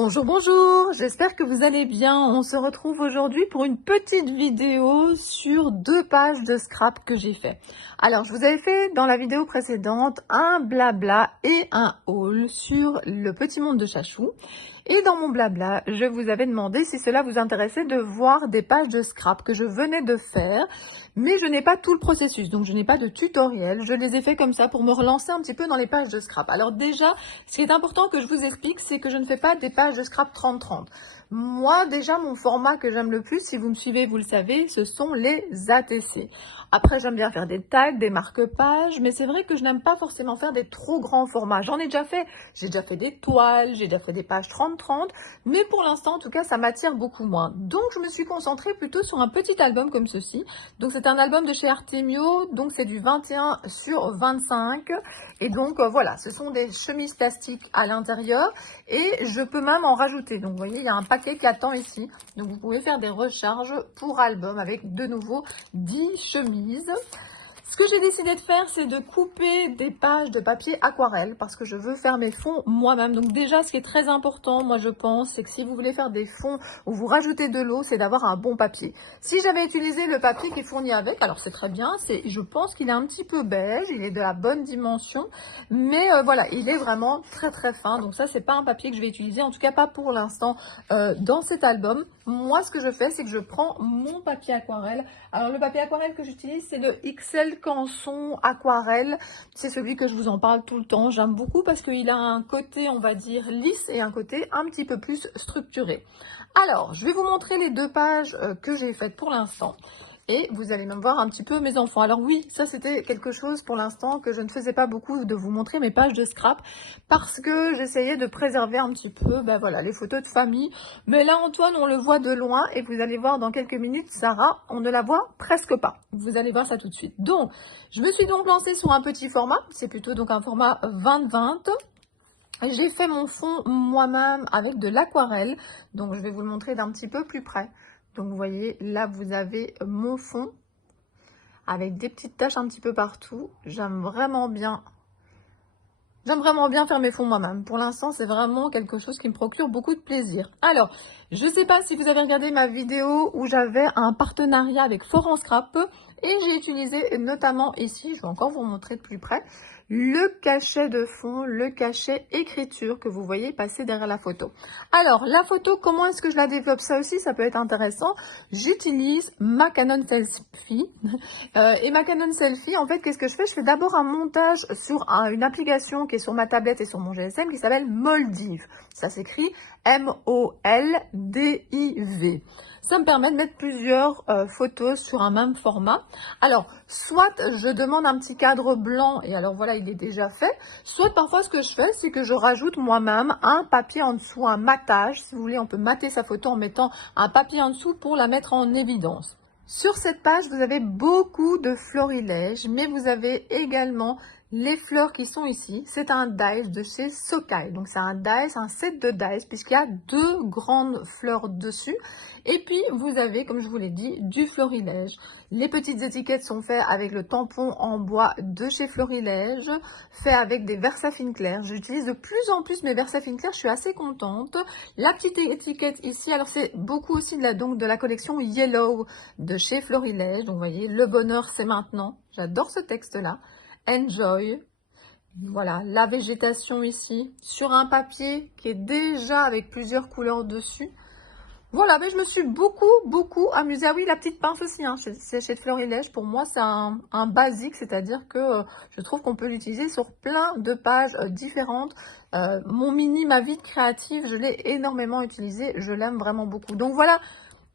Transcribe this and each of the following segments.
Bonjour, bonjour, j'espère que vous allez bien. On se retrouve aujourd'hui pour une petite vidéo sur 2 pages de scrap que j'ai fait. Alors, je vous avais fait dans la vidéo précédente un blabla et un haul sur le petit monde de Chachou. Et dans mon blabla, je vous avais demandé si cela vous intéressait de voir des pages de scrap que je venais de faire, mais je n'ai pas tout le processus, donc je n'ai pas de tutoriel. Je les ai fait comme ça pour me relancer un petit peu dans les pages de scrap. Alors déjà, ce qui est important que je vous explique, c'est que je ne fais pas des pages de scrap 30-30. Moi, déjà, mon format que j'aime le plus, si vous me suivez, vous le savez, ce sont les ATC. Après, j'aime bien faire des tags, des marque-pages, mais c'est vrai que je n'aime pas forcément faire des trop grands formats. J'en ai déjà fait. J'ai déjà fait des toiles, j'ai déjà fait des pages 30-30, mais pour l'instant, en tout cas, ça m'attire beaucoup moins. Donc, je me suis concentrée plutôt sur un petit album comme ceci. Donc, c'est un album de chez Artemio, donc c'est du 21 sur 25. Et donc, voilà, ce sont des chemises plastiques à l'intérieur et je peux même en rajouter. Donc, vous voyez, il y a un paquet qui attend ici. Donc, vous pouvez faire des recharges pour album avec de nouveau 10 chemises. Ce que j'ai décidé de faire, c'est de couper des pages de papier aquarelle parce que je veux faire mes fonds moi-même. Donc déjà, ce qui est très important, moi je pense, c'est que si vous voulez faire des fonds où vous rajoutez de l'eau, c'est d'avoir un bon papier. Si j'avais utilisé le papier qui est fourni avec, alors c'est très bien, je pense qu'il est un petit peu beige, il est de la bonne dimension, mais voilà, il est vraiment très très fin. Donc ça, c'est pas un papier que je vais utiliser, en tout cas pas pour l'instant dans cet album. Moi, ce que je fais, c'est que je prends mon papier aquarelle. Alors le papier aquarelle que j'utilise, c'est le XL Canson Aquarelle. C'est celui que je vous en parle tout le temps. J'aime beaucoup parce qu'il a un côté, on va dire, lisse et un côté un petit peu plus structuré. Alors, je vais vous montrer les 2 pages que j'ai faites pour l'instant. Et vous allez même voir un petit peu mes enfants. Alors oui, ça c'était quelque chose pour l'instant que je ne faisais pas beaucoup, de vous montrer mes pages de scrap parce que j'essayais de préserver un petit peu voilà, les photos de famille. Mais là, Antoine, on le voit de loin et vous allez voir dans quelques minutes, Sarah, on ne la voit presque pas. Vous allez voir ça tout de suite. Donc, je me suis donc lancée sur un petit format. C'est plutôt donc un format 20-20. J'ai fait mon fond moi-même avec de l'aquarelle. Donc, je vais vous le montrer d'un petit peu plus près. Donc, vous voyez, là, vous avez mon fond avec des petites taches un petit peu partout. J'aime vraiment bien faire mes fonds moi-même. Pour l'instant, c'est vraiment quelque chose qui me procure beaucoup de plaisir. Alors, je ne sais pas si vous avez regardé ma vidéo où j'avais un partenariat avec Foran Scrap et j'ai utilisé notamment ici, je vais encore vous montrer de plus près, le cachet de fond, le cachet écriture que vous voyez passer derrière la photo. Alors, la photo, comment est-ce que je la développe? Ça aussi, ça peut être intéressant. J'utilise ma Canon Selfie. Et ma Canon Selfie, en fait, qu'est-ce que je fais? Je fais d'abord un montage sur une application qui est sur ma tablette et sur mon GSM qui s'appelle Moldiv. Ça s'écrit M-O-L-D-I-V. Ça me permet de mettre plusieurs photos sur un même format. Alors, soit je demande un petit cadre blanc et alors voilà, il est déjà fait. Soit parfois, ce que je fais, c'est que je rajoute moi-même un papier en dessous, un matage. Si vous voulez, on peut mater sa photo en mettant un papier en dessous pour la mettre en évidence. Sur cette page, vous avez beaucoup de florilèges, mais vous avez également les fleurs qui sont ici. C'est un dies de chez Sokai. Donc c'est un dies, un set de dies, puisqu'il y a 2 grandes fleurs dessus. Et puis vous avez, comme je vous l'ai dit, du florilège. Les petites étiquettes sont faites avec le tampon en bois de chez Florilège, fait avec des Versafine clairs. J'utilise de plus en plus mes Versafine clairs, je suis assez contente. La petite étiquette ici, alors c'est beaucoup aussi de la collection Yellow de chez Florilège. Donc vous voyez, le bonheur c'est maintenant. J'adore ce texte-là. Enjoy. Voilà, la végétation ici, sur un papier qui est déjà avec plusieurs couleurs dessus. Voilà, mais je me suis beaucoup amusée. Ah oui, la petite pince aussi, hein, c'est chez Florilège. Pour moi, c'est un basique, c'est-à-dire que je trouve qu'on peut l'utiliser sur plein de pages différentes. Mon mini, ma vie créative, je l'ai énormément utilisé. Je l'aime vraiment beaucoup. Donc voilà,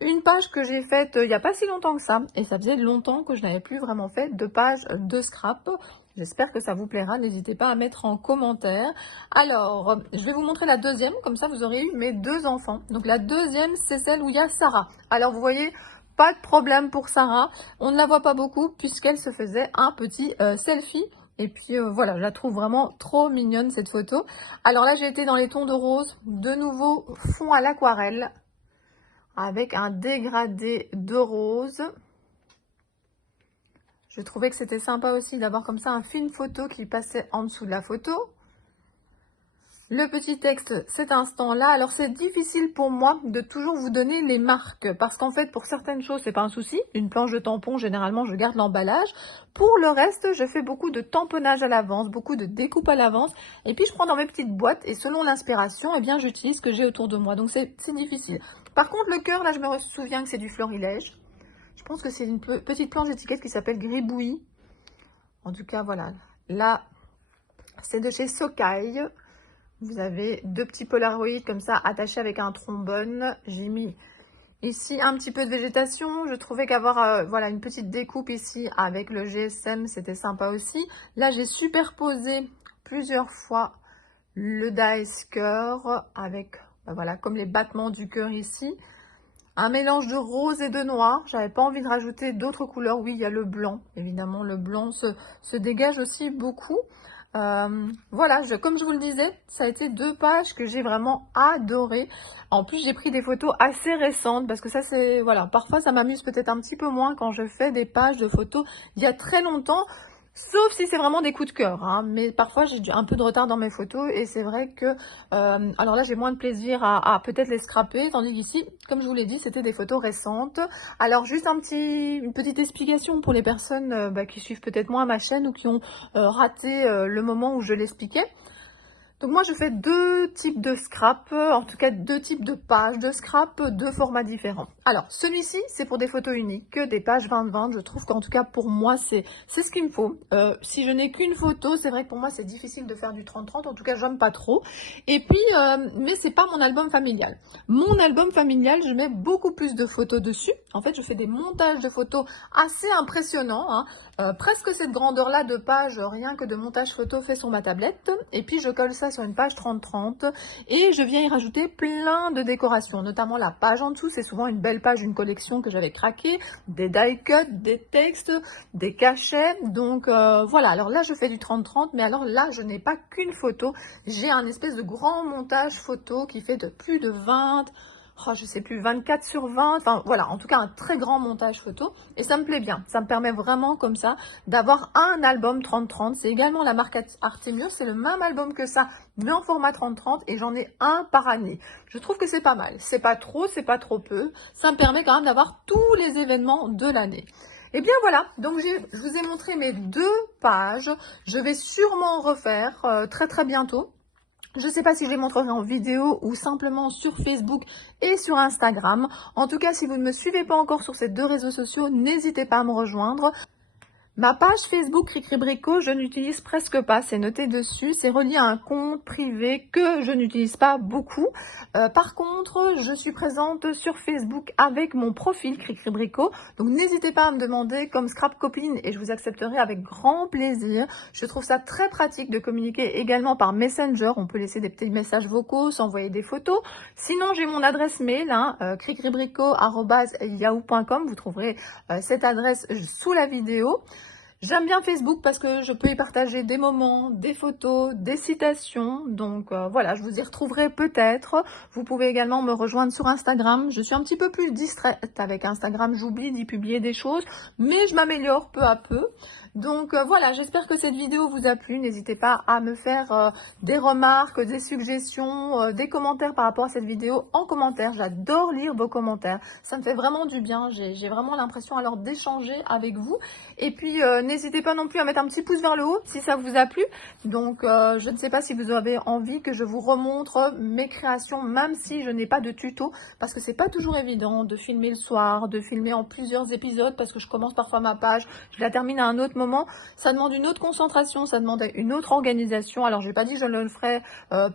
une page que j'ai faite il n'y a pas si longtemps que ça. Et ça faisait longtemps que je n'avais plus vraiment fait de page de scrap. J'espère que ça vous plaira. N'hésitez pas à mettre en commentaire. Alors, je vais vous montrer la deuxième. Comme ça, vous aurez eu mes 2 enfants. Donc, la deuxième, c'est celle où il y a Sarah. Alors, vous voyez, pas de problème pour Sarah. On ne la voit pas beaucoup puisqu'elle se faisait un petit selfie. Et puis voilà, je la trouve vraiment trop mignonne cette photo. Alors là, j'ai été dans les tons de rose. De nouveau, fond à l'aquarelle avec un dégradé de rose. Je trouvais que c'était sympa aussi d'avoir comme ça un film photo qui passait en dessous de la photo. Le petit texte, cet instant-là, alors c'est difficile pour moi de toujours vous donner les marques parce qu'en fait, pour certaines choses, c'est pas un souci. Une planche de tampon, généralement, je garde l'emballage. Pour le reste, je fais beaucoup de tamponnage à l'avance, beaucoup de découpe à l'avance. Et puis, je prends dans mes petites boîtes et selon l'inspiration, eh bien, j'utilise ce que j'ai autour de moi. Donc, c'est difficile. Par contre, le cœur, là, je me souviens que c'est du florilège. Je pense que c'est une petite planche d'étiquette qui s'appelle Gribouille. En tout cas, voilà. Là, c'est de chez Sokai. Vous avez deux petits polaroïdes comme ça attachés avec un trombone. J'ai mis ici un petit peu de végétation. Je trouvais qu'avoir voilà, une petite découpe ici avec le GSM, c'était sympa aussi. Là, j'ai superposé plusieurs fois le dice cœur avec, voilà, comme les battements du cœur ici. Un mélange de rose et de noir. J'avais pas envie de rajouter d'autres couleurs. Oui, il y a le blanc. Évidemment, le blanc se dégage aussi beaucoup. Voilà, comme je vous le disais, ça a été 2 pages que j'ai vraiment adoré. En plus, j'ai pris des photos assez récentes parce que ça, c'est, voilà, parfois ça m'amuse peut-être un petit peu moins quand je fais des pages de photos il y a très longtemps. Sauf si c'est vraiment des coups de cœur, hein. Mais parfois j'ai un peu de retard dans mes photos et c'est vrai que, alors là j'ai moins de plaisir à peut-être les scraper, tandis qu'ici, comme je vous l'ai dit, c'était des photos récentes. Alors juste une petite explication pour les personnes qui suivent peut-être moins ma chaîne ou qui ont raté le moment où je l'expliquais. Donc moi je fais 2 types de scrap, en tout cas 2 types de pages de scrap, 2 formats différents. Alors celui-ci c'est pour des photos uniques, des pages 20-20, je trouve qu'en tout cas pour moi c'est ce qu'il me faut. Si je n'ai qu'une photo, c'est vrai que pour moi c'est difficile de faire du 30-30, en tout cas j'aime pas trop. Et puis, mais c'est pas mon album familial. Mon album familial, je mets beaucoup plus de photos dessus. En fait je fais des montages de photos assez impressionnants, hein. Presque cette grandeur-là de page, rien que de montage photo fait sur ma tablette. Et puis je colle ça sur une page 30-30 et je viens y rajouter plein de décorations, notamment la page en dessous. C'est souvent une belle page, une collection que j'avais craqué, des die cuts, des textes, des cachets. Donc voilà, alors là je fais du 30-30, mais alors là je n'ai pas qu'une photo. J'ai un espèce de grand montage photo qui fait de plus de 20... Oh, je sais plus, 24 sur 20, enfin voilà, en tout cas un très grand montage photo et ça me plaît bien, ça me permet vraiment comme ça d'avoir un album 30-30, c'est également la marque Artemius, c'est le même album que ça, mais en format 30-30 et j'en ai un par année. Je trouve que c'est pas mal, c'est pas trop, c'est pas trop peu, ça me permet quand même d'avoir tous les événements de l'année. Et bien voilà, donc je vous ai montré mes 2 pages, je vais sûrement en refaire très bientôt. Je ne sais pas si je les montrerai en vidéo ou simplement sur Facebook et sur Instagram. En tout cas, si vous ne me suivez pas encore sur ces 2 réseaux sociaux, n'hésitez pas à me rejoindre. Ma page Facebook Cricribrico, je n'utilise presque pas, c'est noté dessus, c'est relié à un compte privé que je n'utilise pas beaucoup. Par contre, je suis présente sur Facebook avec mon profil Cricribrico, donc n'hésitez pas à me demander comme Scrap Copine et je vous accepterai avec grand plaisir. Je trouve ça très pratique de communiquer également par Messenger, on peut laisser des petits messages vocaux, s'envoyer des photos. Sinon, j'ai mon adresse mail, cricribrico@yahoo.com, vous trouverez cette adresse sous la vidéo. J'aime bien Facebook parce que je peux y partager des moments, des photos, des citations. Donc voilà, je vous y retrouverai peut-être. Vous pouvez également me rejoindre sur Instagram. Je suis un petit peu plus distraite avec Instagram. J'oublie d'y publier des choses, mais je m'améliore peu à peu. Donc voilà, j'espère que cette vidéo vous a plu. N'hésitez pas à me faire des remarques, des suggestions, des commentaires par rapport à cette vidéo en commentaire. J'adore lire vos commentaires. Ça me fait vraiment du bien. J'ai vraiment l'impression alors d'échanger avec vous. Et puis n'hésitez pas non plus à mettre un petit pouce vers le haut si ça vous a plu. Donc je ne sais pas si vous avez envie que je vous remontre mes créations, même si je n'ai pas de tuto, parce que c'est pas toujours évident de filmer le soir, de filmer en plusieurs épisodes, parce que je commence parfois ma page, je la termine à un autre moment. Ça demande une autre concentration, ça demande une autre organisation. Alors j'ai pas dit que je ne le ferai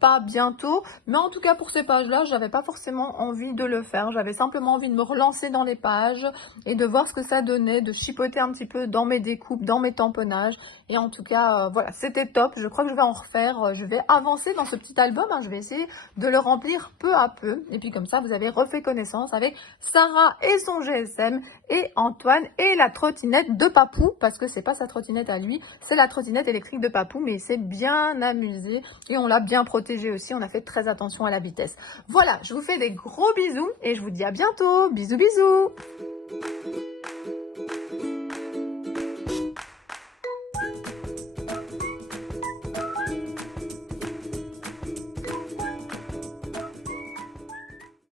pas bientôt, mais en tout cas pour ces pages-là, j'avais pas forcément envie de le faire. J'avais simplement envie de me relancer dans les pages et de voir ce que ça donnait, de chipoter un petit peu dans mes découpes, dans mes tamponnages. Et en tout cas, voilà, c'était top. Je crois que je vais en refaire. Je vais avancer dans ce petit album. Je vais essayer de le remplir peu à peu. Et puis comme ça, vous avez refait connaissance avec Sarah et son GSM et Antoine et la trottinette de Papou, parce que c'est pas sa trottinette à lui, c'est la trottinette électrique de Papou, mais il s'est bien amusé et on l'a bien protégé aussi. On a fait très attention à la vitesse. Voilà, je vous fais des gros bisous et je vous dis à bientôt. Bisous, bisous.